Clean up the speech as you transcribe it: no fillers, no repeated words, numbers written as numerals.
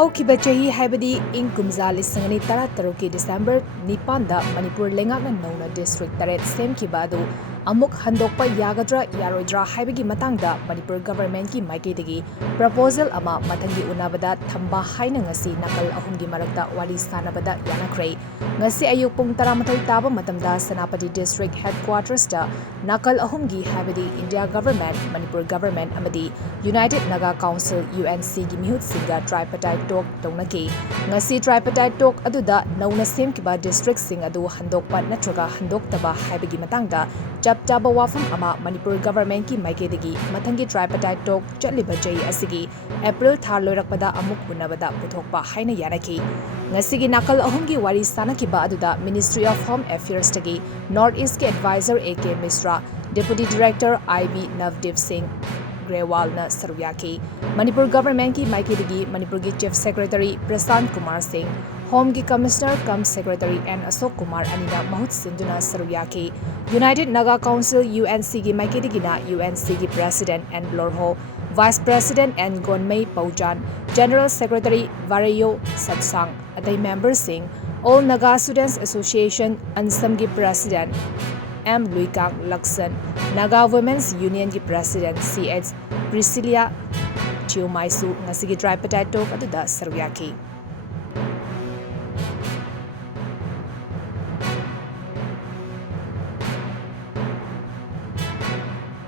ꯍꯧꯈꯤꯕ ꯆꯍꯤ ꯍꯥꯏꯕꯗꯤ ꯏꯪ ꯀꯨꯝꯖꯥ 2013ꯀꯤ ꯗꯤꯁꯦꯝꯕꯔ 9ꯗ ꯃꯅꯤꯄꯨꯔ ꯂꯩꯉꯥꯛꯅ ꯅꯧꯅ ꯗꯤꯁꯇ꯭ꯔꯤꯛ 8 ꯁꯦꯝꯈꯤꯕ ꯑꯗꯨ ꯑꯃꯨꯛ ꯍꯟꯗꯣꯛꯄ ꯌꯥꯒꯗ꯭ꯔꯥ ꯌꯥꯔꯣꯏꯗ꯭ꯔꯥ ꯍꯥꯏꯕꯒꯤ ꯃꯇꯥꯡꯗ ꯃꯅꯤꯄꯨꯔ ꯒꯚꯔꯟꯃꯦꯟꯠꯀꯤ ꯃꯥꯏꯀꯩꯗꯒꯤ ꯄ꯭ꯔꯄꯣꯖꯦꯜ ꯑꯃ ꯃꯊꯪꯒꯤ ꯎꯅꯕꯗ ꯊꯝꯕ ꯍꯥꯏꯅ ꯉꯁꯤ ꯅꯥꯀꯜ ꯑꯍꯨꯝꯒꯤ ꯃꯔꯛꯇ ꯋꯥꯔꯤ ꯁꯥꯅꯕꯗ ꯌꯥꯅꯈ꯭ꯔꯦ꯫ ꯉꯁꯤ ꯑꯌꯨꯛ ꯄꯨꯡ 12 ꯇꯥꯕ ꯃꯇꯝꯗ ꯁꯦꯅꯥꯄꯇꯤ ꯗꯤꯁꯇ꯭ꯔꯤꯛ ꯍꯦꯗꯀ꯭ꯋꯥꯔꯇꯔꯁꯇ ꯅꯥꯀꯜ ꯑꯍꯨꯝꯒꯤ ꯍꯥꯏꯕꯗꯤ ꯏꯟꯗꯤꯌꯥ ꯒꯚꯔꯟꯃꯦꯟꯠ, ꯃꯅꯤꯄꯨꯔ ꯒꯚꯔꯟꯃꯦꯟꯠ ꯑꯃꯗꯤ ꯌꯨꯅꯥꯏꯇꯦꯗ ꯅꯥꯒꯥ ꯀꯥꯎꯟꯁꯤꯜ (UNCꯒꯤ) ꯃꯤꯍꯨꯠꯁꯤꯡꯒ ꯇ꯭ꯔꯥꯏꯄꯥꯔꯇꯥꯏꯠ ꯇꯣꯛ ꯇꯧꯅꯈꯤ꯫ ꯉꯁꯤ ꯇ꯭ꯔꯥꯏꯄꯥꯔꯇꯥꯏꯠ ꯇꯣꯛ ꯑꯗꯨꯗ ꯅꯧꯅ ꯁꯦꯝꯈꯤꯕ ꯗꯤꯁꯇ꯭ꯔꯤꯛꯁꯤꯡ ꯑꯗꯨ ꯍꯟꯗꯣꯛꯄ ꯅꯠꯇ꯭ꯔꯒ ꯍꯟꯗꯣꯛꯇꯕ ꯍꯥꯏꯕꯒꯤ ꯃꯇꯥꯡꯗ ꯆꯞ ꯆꯥꯕ ꯋꯥꯐꯝ ꯑꯃ ꯃꯅꯤꯄꯨꯔ ꯒꯚꯔꯟꯃꯦꯟꯠꯀꯤ ꯃꯥꯏꯀꯩꯗꯒꯤ ꯃꯊꯪꯒꯤ ꯇ꯭ꯔꯥꯏꯄꯥꯔꯇꯥꯏꯠ ꯇꯣꯛ ꯆꯠꯂꯤꯕ ꯆꯍꯤ ꯑꯁꯤꯒꯤ ꯑꯦꯄ꯭ꯔꯤꯜ ꯊꯥ ꯂꯣꯏꯔꯛꯄꯗ ꯑꯃꯨꯛ ꯎꯅꯕꯗ ꯄꯨꯊꯣꯛꯄ ꯍꯥꯏꯅ ꯌꯥꯅꯈꯤ꯫ ꯉꯁꯤꯒꯤ ꯅꯥꯀꯜ ꯑꯍꯨꯝꯒꯤ ꯋꯥꯔꯤ ꯁꯥꯅꯈꯤꯕ ꯑꯗꯨꯗ ꯃꯤꯅꯤꯁꯇ꯭ꯔꯤ ꯑꯣꯐ ꯍꯣꯝ ꯑꯦꯐꯤꯌꯔꯁꯇꯒꯤ ꯅꯣꯔꯊ ꯏꯁꯠꯀꯤ adviser A.K. Mishra, deputy director I.B. Navdeep Singh ꯒ꯭ꯔꯦꯋꯥꯜꯅ ꯁꯔꯨꯛ ꯌꯥꯈꯤ꯫ ꯃꯅꯤꯄꯨꯔ ꯒꯚꯔꯟꯃꯦꯟꯠꯀꯤ ꯃꯥꯏꯀꯩꯗꯒꯤ ꯃꯅꯤꯄꯨꯔꯒꯤ ꯆꯤꯐ ꯁꯦꯀ꯭ꯔꯦꯇꯔꯤ ꯄ꯭ꯔꯁꯥꯟꯠ ꯀꯨꯃꯥꯔ ꯁꯤꯡ, ꯍꯣꯝꯒꯤ commissioner cum secretary N. Ashok Kumar ꯑꯅꯤꯅ ꯃꯍꯨꯠ ꯁꯤꯟꯗꯨꯅ ꯁꯔꯨꯛ ꯌꯥꯈꯤ꯫ ꯌꯨꯅꯥꯏꯇꯦꯗ ꯅꯥꯒꯥ ꯀꯥꯎꯟꯁꯤꯜ (UNCꯒꯤ) ꯃꯥꯏꯀꯩꯗꯒꯤꯅ UNCꯒꯤ president N. Blorho, vice president N. Gonmei Poujan, general secretary Vareiyo Shatsang, ꯑꯇꯩ ꯃꯦꯝꯕꯔꯁꯤꯡ, ꯑꯣꯜ ꯅꯥꯒꯥ ꯁ꯭ꯇꯨꯗꯦꯟꯠꯁ ꯑꯦꯁꯣꯁꯤꯌꯦꯁꯟ (ꯑꯟꯁꯝ)ꯒꯤ president M. Luikang Luckson, Naga women's ꯌꯨꯅꯤꯌꯟꯒꯤ ꯄ꯭ꯔꯦꯁꯤꯗꯦꯟꯠ C.H. ꯄ꯭ꯔꯤꯁꯤꯂꯤꯌꯥ ꯆꯤꯎꯃꯥꯏꯁꯨ ꯉꯁꯤꯒꯤ ꯇ꯭ꯔꯥꯏꯄꯥꯔꯇꯥꯏꯠ ꯇꯣꯛ ꯑꯗꯨꯗ ꯁꯔꯨꯛ ꯌꯥꯈꯤ꯫